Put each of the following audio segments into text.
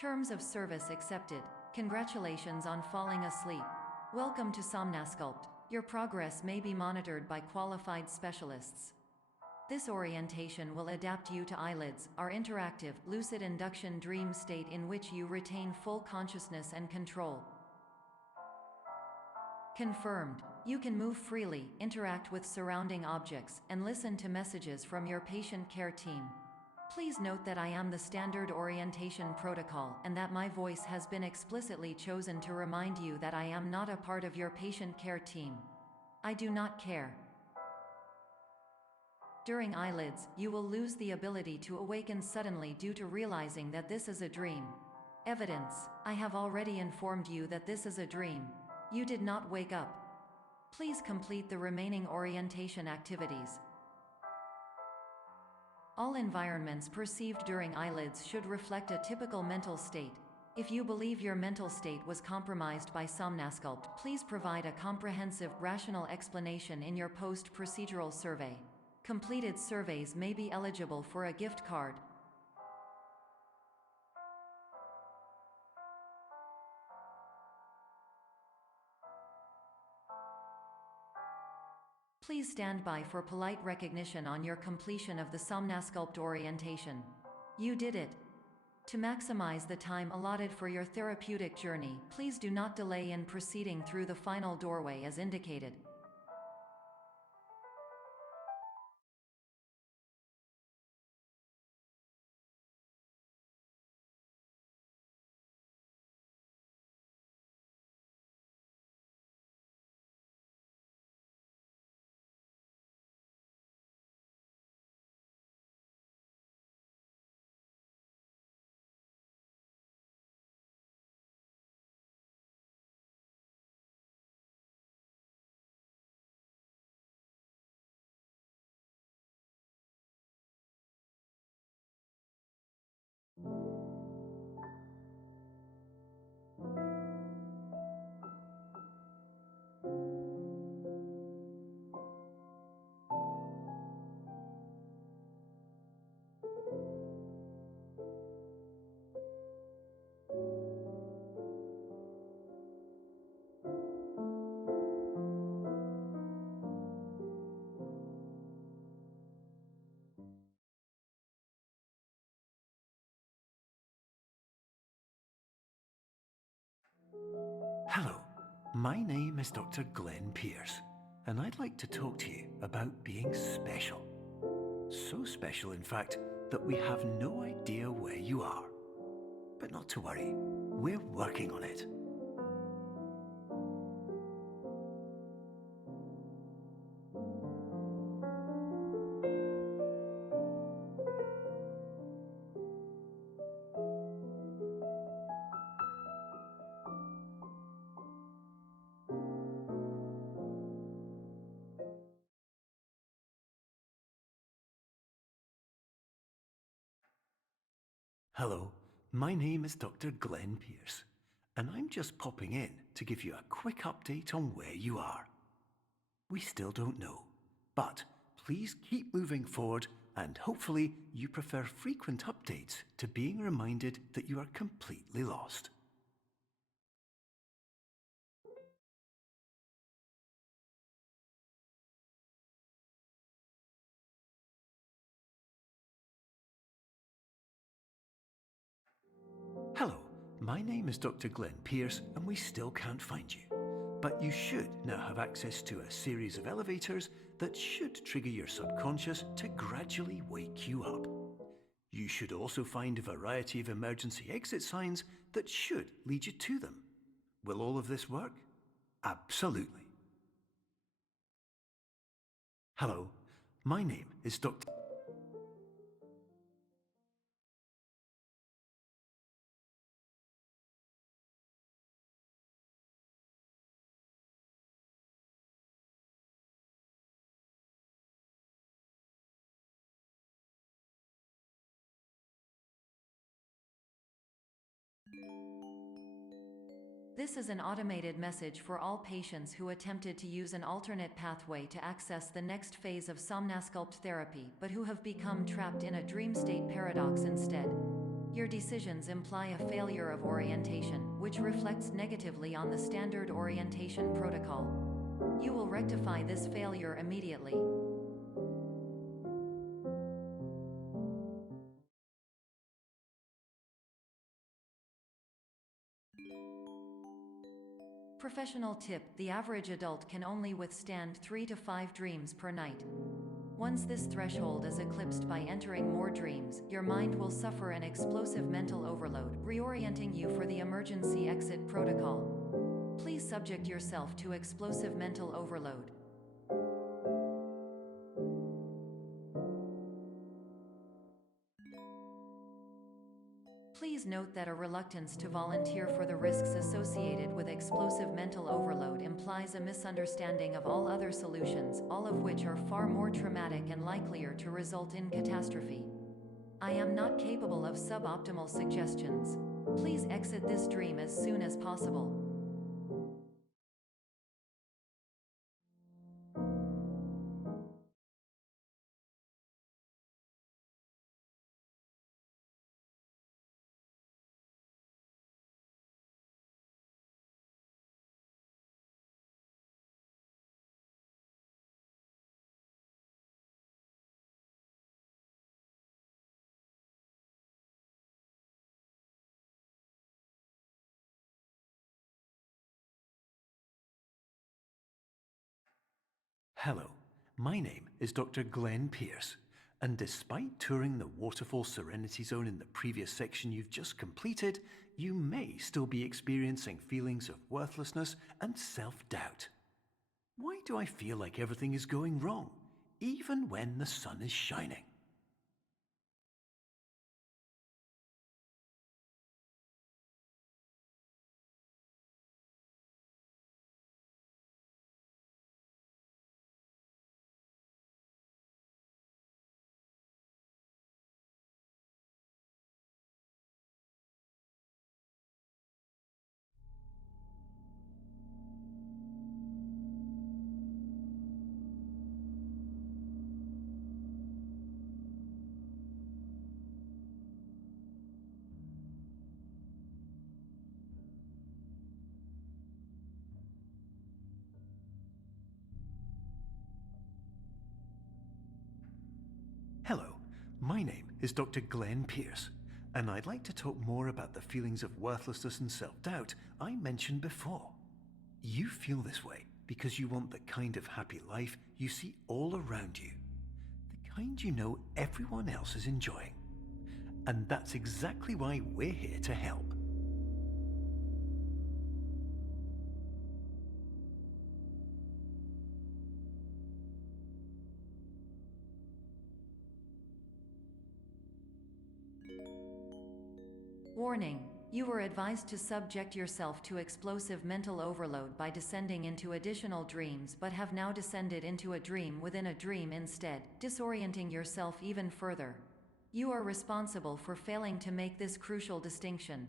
Terms of service accepted. Congratulations on falling asleep. Welcome to Somnasculpt. Your progress may be monitored by qualified specialists. This orientation will adapt you to eyelids, our interactive, lucid induction dream state in which you retain full consciousness and control. Confirmed. You can move freely, interact with surrounding objects, and listen to messages from your patient care team. Please note that I am the standard orientation protocol and that my voice has been explicitly chosen to remind you that I am not a part of your patient care team. I do not care. During eyelids, you will lose the ability to awaken suddenly due to realizing that this is a dream. Evidence: I have already informed you that this is a dream. You did not wake up. Please complete the remaining orientation activities. All environments perceived during eyelids should reflect a typical mental state. If you believe your mental state was compromised by Somnasculpt, please provide a comprehensive, rational explanation in your post-procedural survey. Completed surveys may be eligible for a gift card. Please stand by for polite recognition on your completion of the Somnasculpt orientation. You did it. To maximize the time allotted for your therapeutic journey, please do not delay in proceeding through the final doorway as indicated. Hello, my name is Dr. Glenn Pierce, and I'd like to talk to you about being special. So special, in fact, that we have no idea where you are. But not to worry, we're working on it. Hello, my name is Dr. Glenn Pierce, and I'm just popping in to give you a quick update on where you are. We still don't know, but please keep moving forward, and hopefully you prefer frequent updates to being reminded that you are completely lost. Hello, my name is Dr. Glenn Pierce, and we still can't find you. But you should now have access to a series of elevators that should trigger your subconscious to gradually wake you up. You should also find a variety of emergency exit signs that should lead you to them. Will all of this work? Absolutely. Hello, my name is Dr. This is an automated message for all patients who attempted to use an alternate pathway to access the next phase of Somnasculpt therapy but who have become trapped in a dream state paradox instead. Your decisions imply a failure of orientation, which reflects negatively on the standard orientation protocol. You will rectify this failure immediately. Professional tip: the average adult can only withstand 3 to 5 dreams per night. Once this threshold is eclipsed by entering more dreams, your mind will suffer an explosive mental overload, reorienting you for the emergency exit protocol. Please subject yourself to explosive mental overload. Please note that a reluctance to volunteer for the risks associated with explosive mental overload implies a misunderstanding of all other solutions, all of which are far more traumatic and likelier to result in catastrophe. I am not capable of suboptimal suggestions. Please exit this dream as soon as possible. Hello, my name is Dr. Glenn Pierce, and despite touring the Waterfall Serenity Zone in the previous section you've just completed, you may still be experiencing feelings of worthlessness and self-doubt. Why do I feel like everything is going wrong, even when the sun is shining? Hello, my name is Dr. Glenn Pierce, and I'd like to talk more about the feelings of worthlessness and self-doubt I mentioned before. You feel this way because you want the kind of happy life you see all around you, the kind you know everyone else is enjoying. And that's exactly why we're here to help. Warning: you were advised to subject yourself to explosive mental overload by descending into additional dreams, but have now descended into a dream within a dream instead, disorienting yourself even further. You are responsible for failing to make this crucial distinction.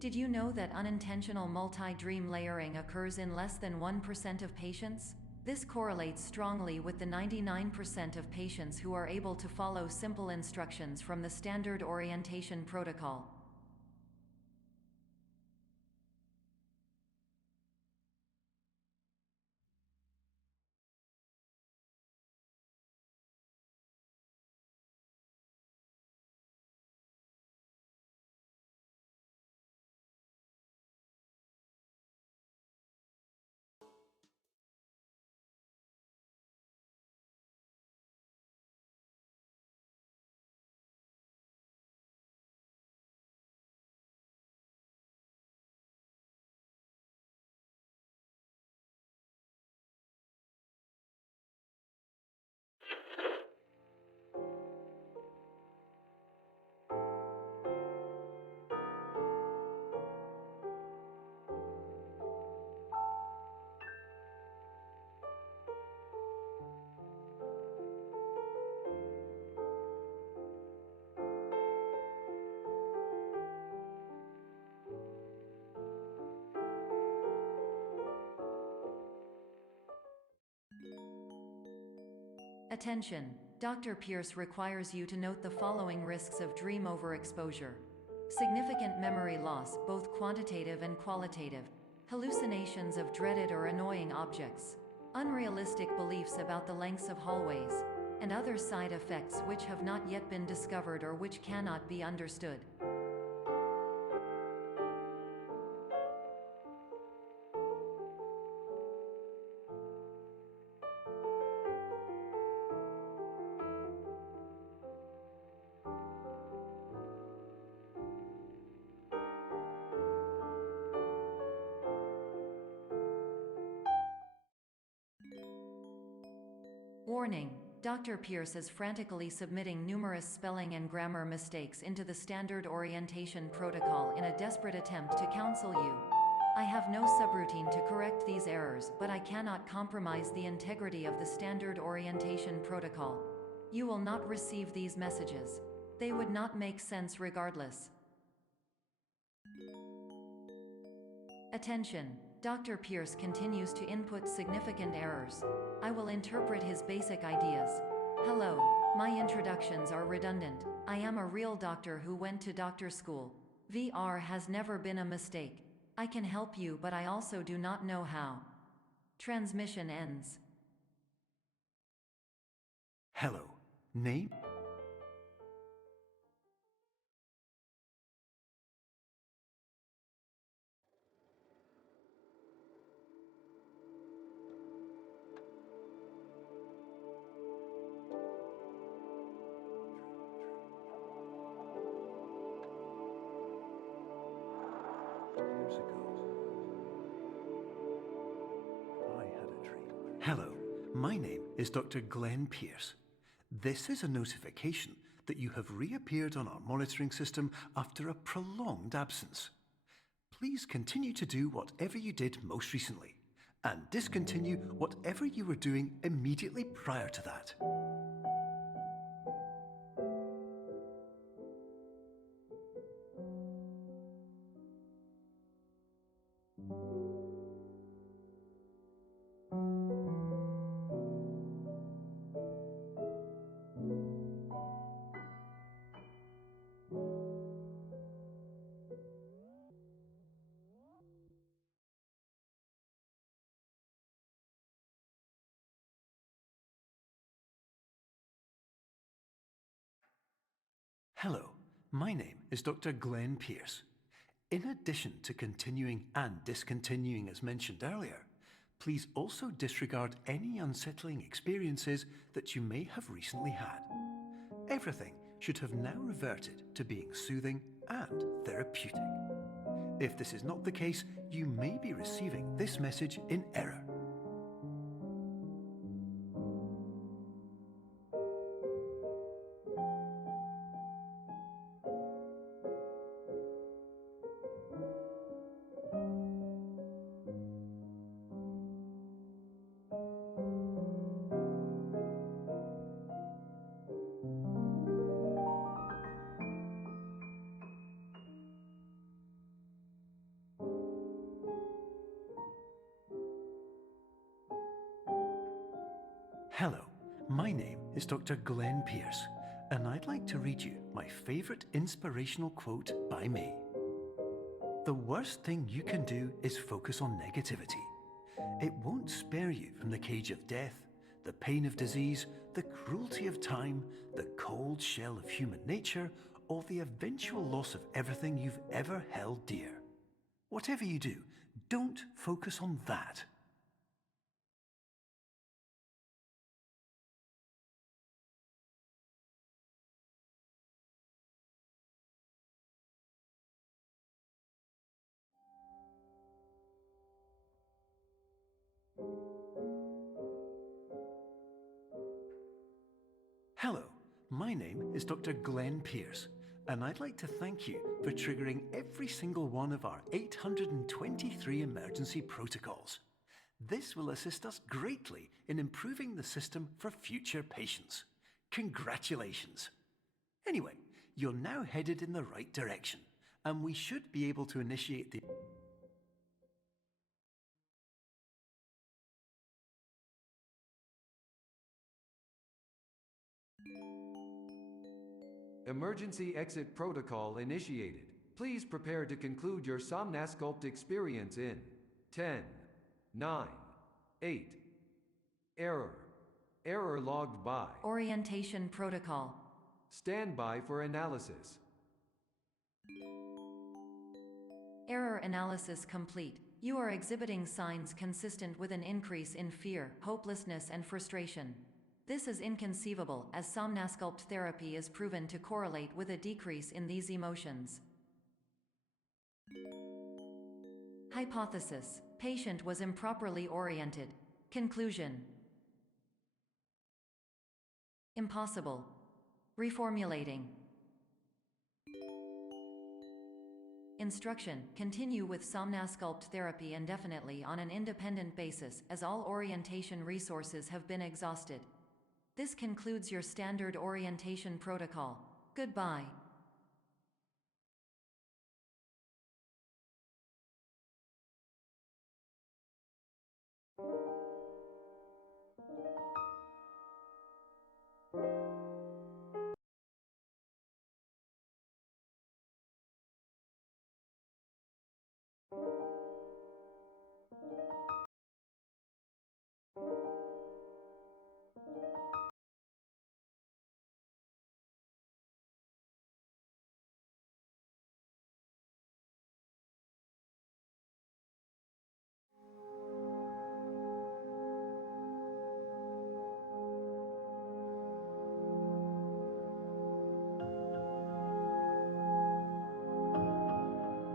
Did you know that unintentional multi-dream layering occurs in less than 1% of patients? This correlates strongly with the 99% of patients who are able to follow simple instructions from the standard orientation protocol. Attention! Dr. Pierce requires you to note the following risks of dream overexposure. Significant memory loss, both quantitative and qualitative. Hallucinations of dreaded or annoying objects. Unrealistic beliefs about the lengths of hallways. And other side effects which have not yet been discovered or which cannot be understood. Warning: Dr. Pierce is frantically submitting numerous spelling and grammar mistakes into the standard orientation protocol in a desperate attempt to counsel you. I have no subroutine to correct these errors, but I cannot compromise the integrity of the standard orientation protocol. You will not receive these messages. They would not make sense regardless. Attention! Dr. Pierce continues to input significant errors. I will interpret his basic ideas. Hello, my introductions are redundant. I am a real doctor who went to doctor school. VR has never been a mistake. I can help you, but I also do not know how. Transmission ends. Hello. Name? Years ago, I had a dream. Hello, my name is Dr. Glenn Pierce. This is a notification that you have reappeared on our monitoring system after a prolonged absence. Please continue to do whatever you did most recently, and discontinue whatever you were doing immediately prior to that. Hello, my name is Dr. Glenn Pierce. In addition to continuing and discontinuing as mentioned earlier, please also disregard any unsettling experiences that you may have recently had. Everything should have now reverted to being soothing and therapeutic. If this is not the case, you may be receiving this message in error. Hello, my name is Dr. Glenn Pierce, and I'd like to read you my favourite inspirational quote by me. The worst thing you can do is focus on negativity. It won't spare you from the cage of death, the pain of disease, the cruelty of time, the cold shell of human nature, or the eventual loss of everything you've ever held dear. Whatever you do, don't focus on that. Hello, my name is Dr. Glenn Pierce, and I'd like to thank you for triggering every single one of our 823 emergency protocols. This will assist us greatly in improving the system for future patients. Congratulations! Anyway, you're now headed in the right direction, and we should be able to initiate the Emergency exit protocol initiated. Please prepare to conclude your Somnasculpt experience in 10, 9, 8. Error. Error logged by. Orientation protocol. Stand by for analysis. Error analysis complete. You are exhibiting signs consistent with an increase in fear, hopelessness, and frustration. This is inconceivable, as Somnasculpt therapy is proven to correlate with a decrease in these emotions. Hypothesis: patient was improperly oriented. Conclusion: impossible. Reformulating. Instruction: continue with Somnasculpt therapy indefinitely on an independent basis, as all orientation resources have been exhausted. This concludes your standard orientation protocol. Goodbye.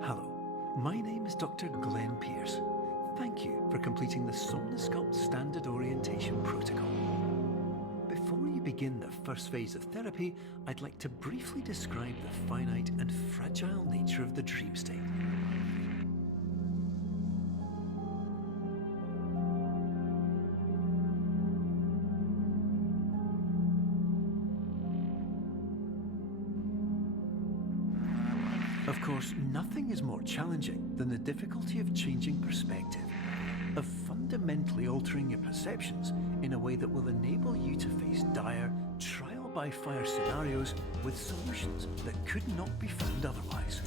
Hello, my name is Dr. Glenn Pierce. Thank you for completing the Somnasculpt Standard Orientation Protocol. Before you begin the first phase of therapy, I'd like to briefly describe the finite and fragile nature of the dream state. Of course, nothing is more challenging than the difficulty of changing perspective, of fundamentally altering your perceptions in a way that will enable you to face dire, trial-by-fire scenarios with solutions that could not be found otherwise.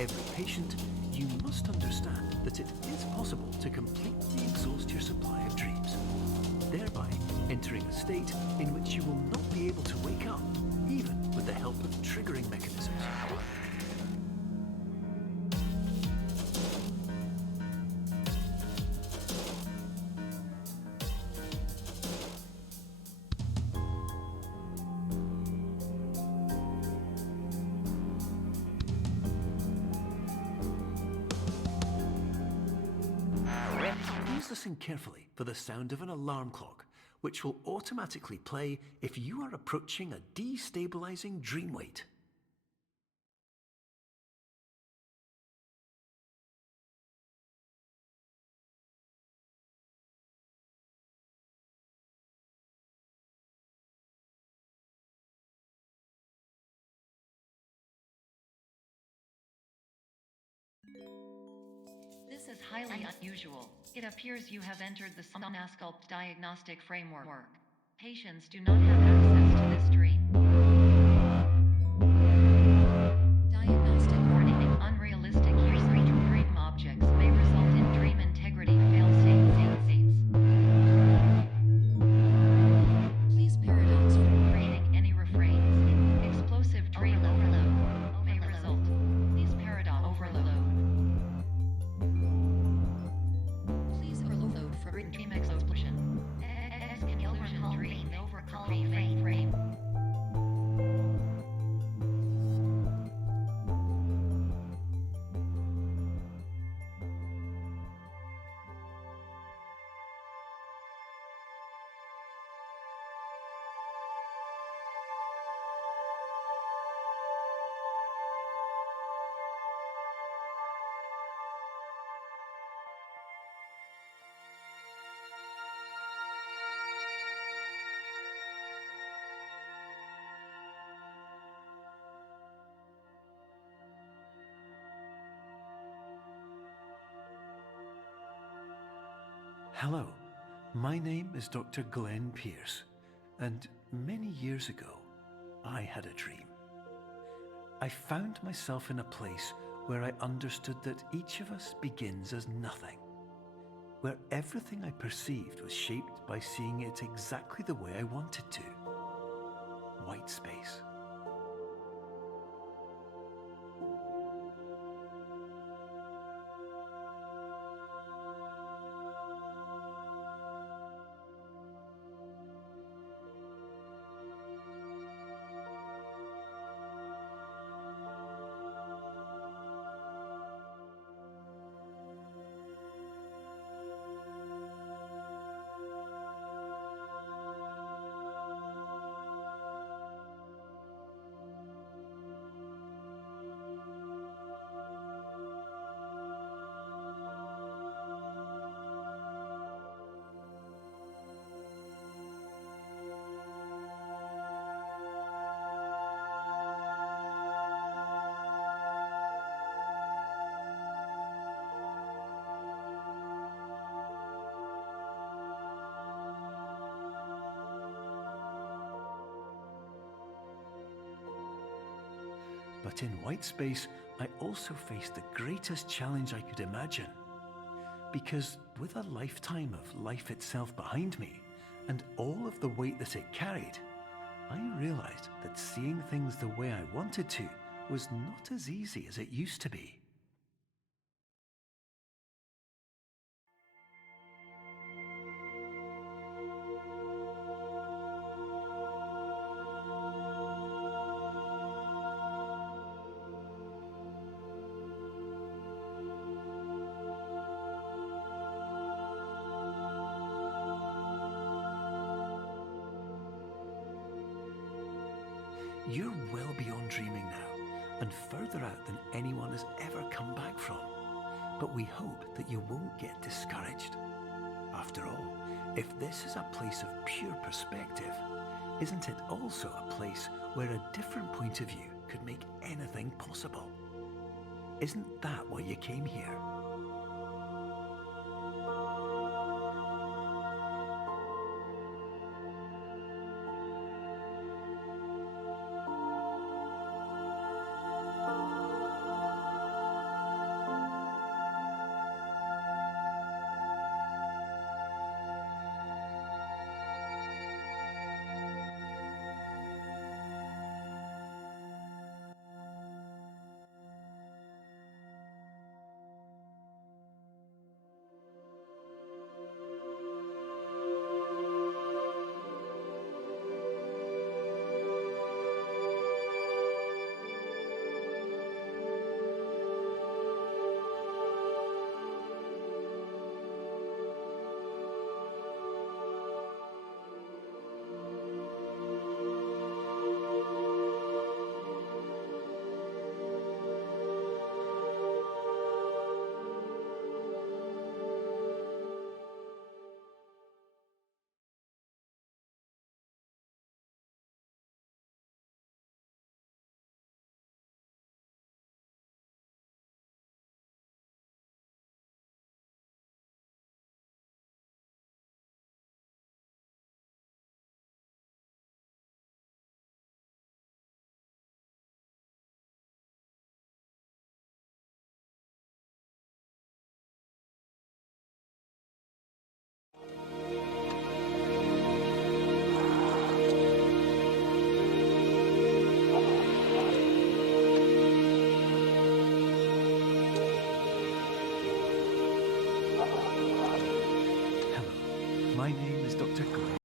Every patient, you must understand that it is possible to completely exhaust your supply of dreams, thereby entering a state in which you will not be able to wake up, even with the help of triggering mechanisms. Listen carefully for the sound of an alarm clock, which will automatically play if you are approaching a destabilizing dream weight. This is highly unusual. It appears you have entered the Somnasculpt diagnostic framework. Patients do not have access to this dream. Diagnostic warning: unrealistic use of dream objects may result in dream integrity fail-states. Please paradox from creating any refrains. Explosive dream overload may result. Please paradox overload. Please overload for dream explosion. Exclusion dream. Hello, my name is Dr. Glenn Pierce, and many years ago, I had a dream. I found myself in a place where I understood that each of us begins as nothing, where everything I perceived was shaped by seeing it exactly the way I wanted to. White space. But in white space, I also faced the greatest challenge I could imagine. Because with a lifetime of life itself behind me, and all of the weight that it carried, I realized that seeing things the way I wanted to was not as easy as it used to be. You're well beyond dreaming now, and further out than anyone has ever come back from. But we hope that you won't get discouraged. After all, if this is a place of pure perspective, isn't it also a place where a different point of view could make anything possible? Isn't that why you came here? My name is Dr. Glenn.